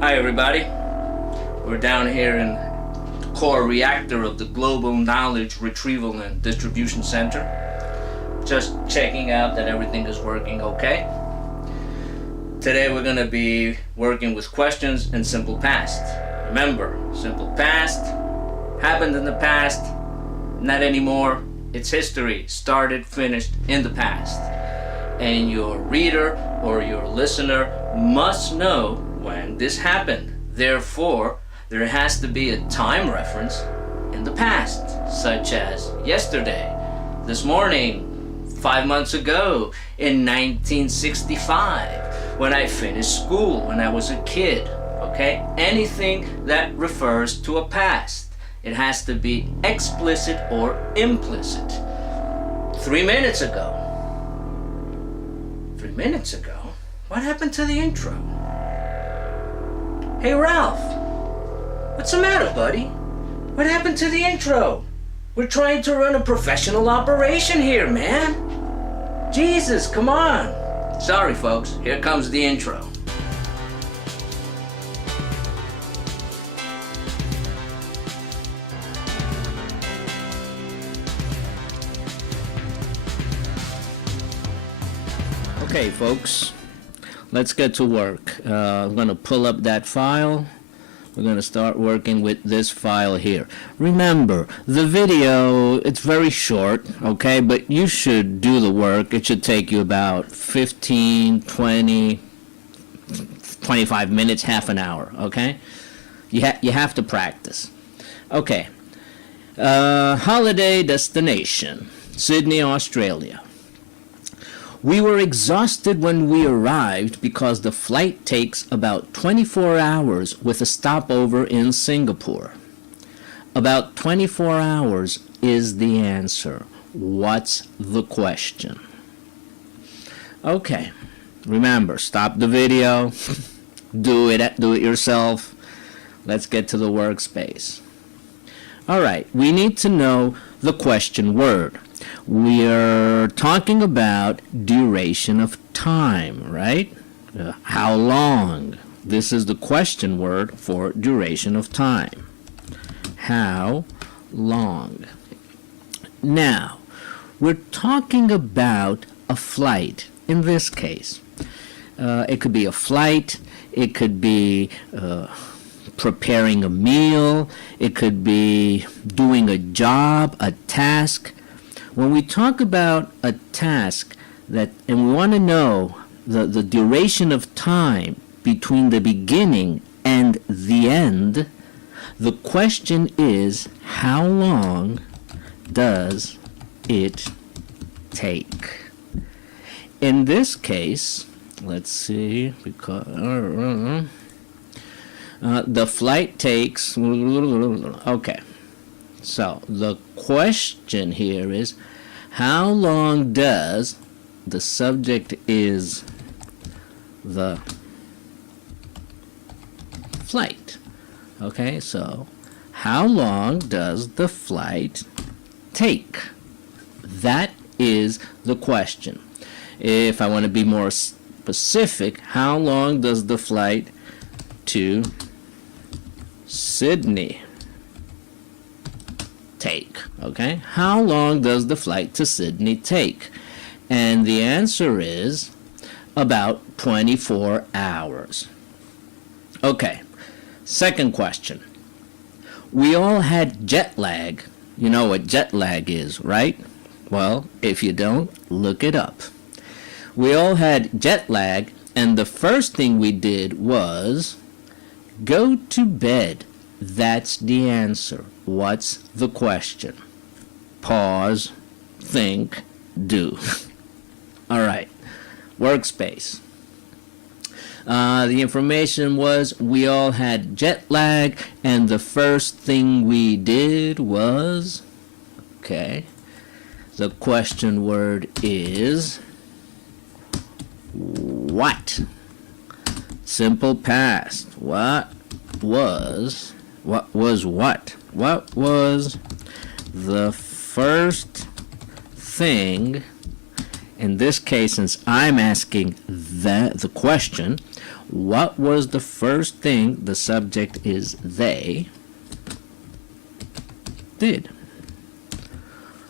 Hi everybody, we're down here in the core reactor of the Global Knowledge Retrieval and Distribution Center. Just checking out that everything is working okay. Today we're going to be working with questions in simple past. Remember, simple past, happened in the past, not anymore. It's history, started, finished in the past. And your reader or your listener must know when this happened. Therefore, there has to be a time reference in the past, such as yesterday, this morning, 5 months ago, in 1965, when I finished school, when I was a kid, okay? Anything that refers to a past. It has to be explicit or implicit. 3 minutes ago. 3 minutes ago? What happened to the intro? Hey Ralph, what's the matter, buddy? What happened to the intro? We're trying to run a professional operation here, man. Jesus, come on. Sorry folks, here comes the intro. Okay folks, let's get to work. I'm going to pull up that file. We're going to start working with this file here. Remember, the video, it's very short, okay, but you should do the work. It should take you about 15, 20, 25 minutes, half an hour, okay? You have to practice. Okay, holiday destination, Sydney, Australia. We were exhausted when we arrived because the flight takes about 24 hours with a stopover in Singapore. About 24 hours is the answer. What's the question? Okay, remember, stop the video, do it yourself. Let's get to the workspace. All right, we need to know the question word. We are talking about duration of time, right? How long? This is the question word for duration of time. How long? Now, we're talking about a flight in this case. It could be a flight, it could be preparing a meal, it could be doing a job, a task. When we talk about a task and we want to know the duration of time between the beginning and the end, the question is, how long does it take? In this case, let's see, because the flight takes, okay. So the question here is, how long does, the subject is the flight. Okay, so how long does the flight take? That is the question. If I want to be more specific, how long does the flight to Sydney take? Okay, how long does the flight to Sydney take? And the answer is about 24 hours. Okay, second question. We all had jet lag. You know what jet lag is, right? Well, if you don't, look it up. We all had jet lag, and the first thing we did was go to bed. That's the answer. What's the question? Pause, think, do. All right, workspace. The information was we all had jet lag, and the first thing we did was, okay, the question word is what? Simple past. What was what? What was the first thing In this case, since I'm asking the question, what was the first thing, the subject is they, did?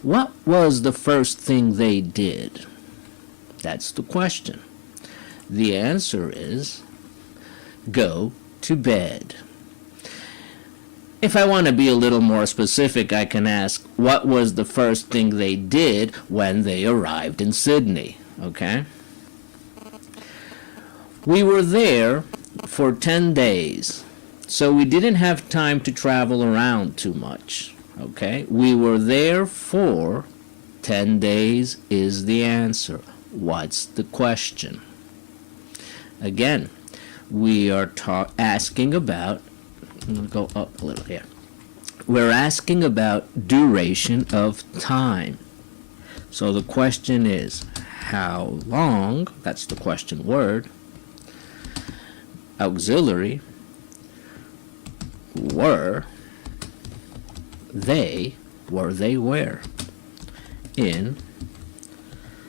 What was the first thing they did? That's the question. The answer is go to bed. If I want to be a little more specific, I can ask, what was the first thing they did when they arrived in Sydney? Okay? We were there for 10 days, so we didn't have time to travel around too much. Okay? We were there for 10 days is the answer. What's the question? Again, we are asking about, I'm going to go up a little here. We're asking about duration of time. So the question is, how long, that's the question word, auxiliary, were they where? In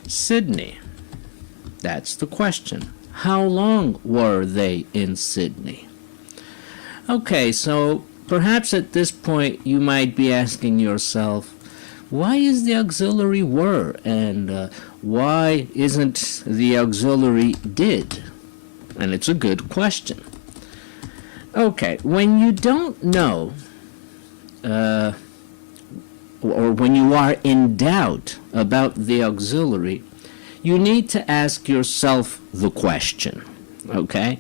Sydney. That's the question. How long were they in Sydney? Okay, so perhaps at this point you might be asking yourself, why is the auxiliary were and why isn't the auxiliary did? And it's a good question. Okay, when you don't know, or when you are in doubt about the auxiliary, you need to ask yourself the question. Okay?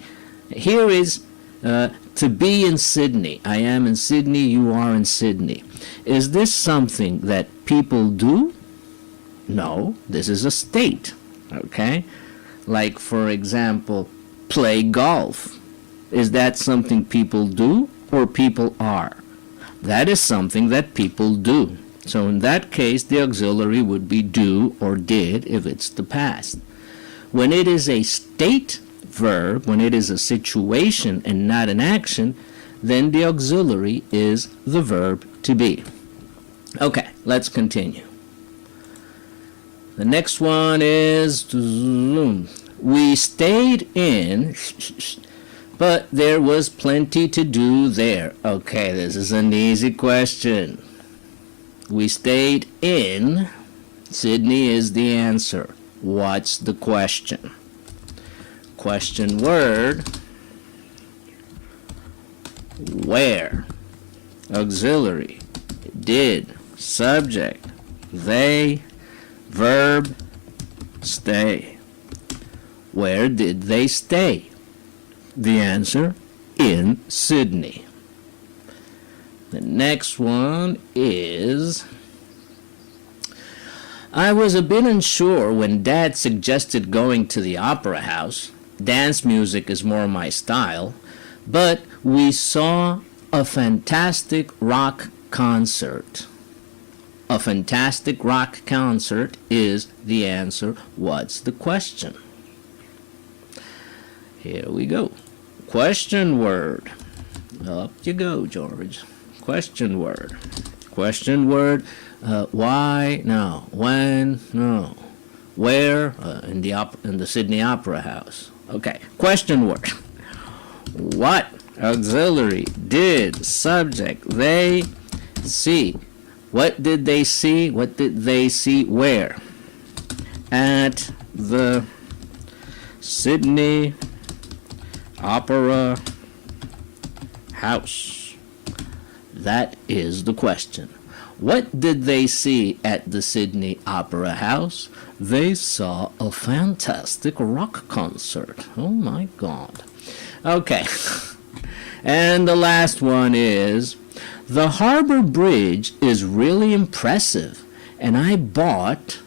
Here is to be in Sydney. I am in Sydney, you are in Sydney. Is this something that people do? No, this is a state. Okay? Like, for example, play golf. Is that something people do or people are? That is something that people do. So in that case, the auxiliary would be do or did if it's the past. When it is a state verb, when it is a situation and not an action, then the auxiliary is the verb to be. Okay, let's continue. The next one is, we stayed in, but there was plenty to do there. Okay, this is an easy question. We stayed in, Sydney is the answer. What's the question? Question word, where, auxiliary, did, subject, they, verb, stay. Where did they stay? The answer, in Sydney. The next one is, I was a bit unsure when Dad suggested going to the opera house. Dance music is more my style, but we saw a fantastic rock concert. A fantastic rock concert is the answer. What's the question? Here we go. Question word. Up you go, George. Question word. Question word. Why? No. When? No. Where? In the Sydney Opera House. Okay. Question word. What? Auxiliary. Did. Subject. They see. What did they see? What did they see? Where? At the Sydney Opera House. That is the question. What did they see at the Sydney Opera House? They saw a fantastic rock concert. Oh my God. Okay. And the last one is, the Harbor Bridge is really impressive, and I bought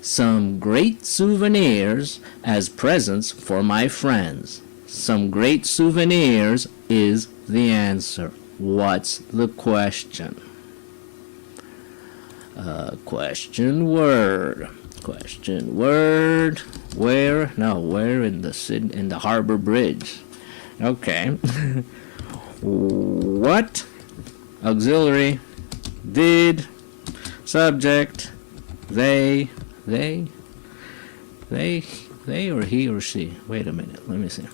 some great souvenirs as presents for my friends. Some great souvenirs is the answer. What's the question? Question word. Question word. Where? No, where in the Harbor Bridge? Okay. What? Auxiliary. Did. Subject. They. They or he or she. Wait a minute. Let me see.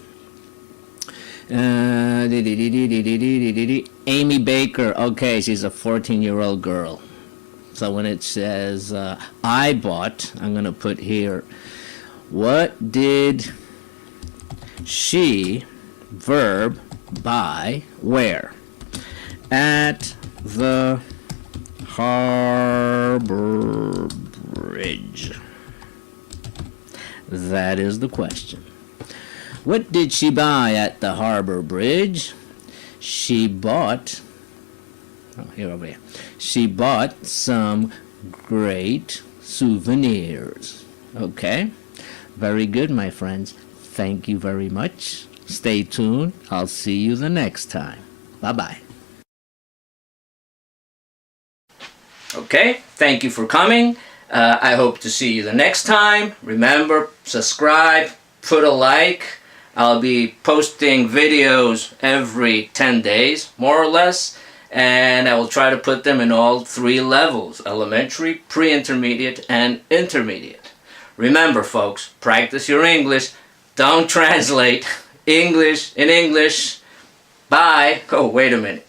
Amy Baker. Okay, she's a 14-year-old girl. So when it says I bought, I'm going to put here, what did she, verb, buy, where? At the harbor bridge. That is the question. What did she buy at the harbor bridge? She bought, over here. She bought some great souvenirs. Okay? Very good, my friends. Thank you very much. Stay tuned. I'll see you the next time. Bye-bye. Okay, thank you for coming. I hope to see you the next time. Remember, subscribe, put a like. I'll be posting videos every 10 days, more or less, and I will try to put them in all 3 levels: elementary, pre-intermediate, and intermediate. Remember, folks, practice your English. Don't translate English in English. Bye. Oh, wait a minute.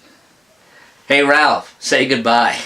Hey, Ralph, say goodbye.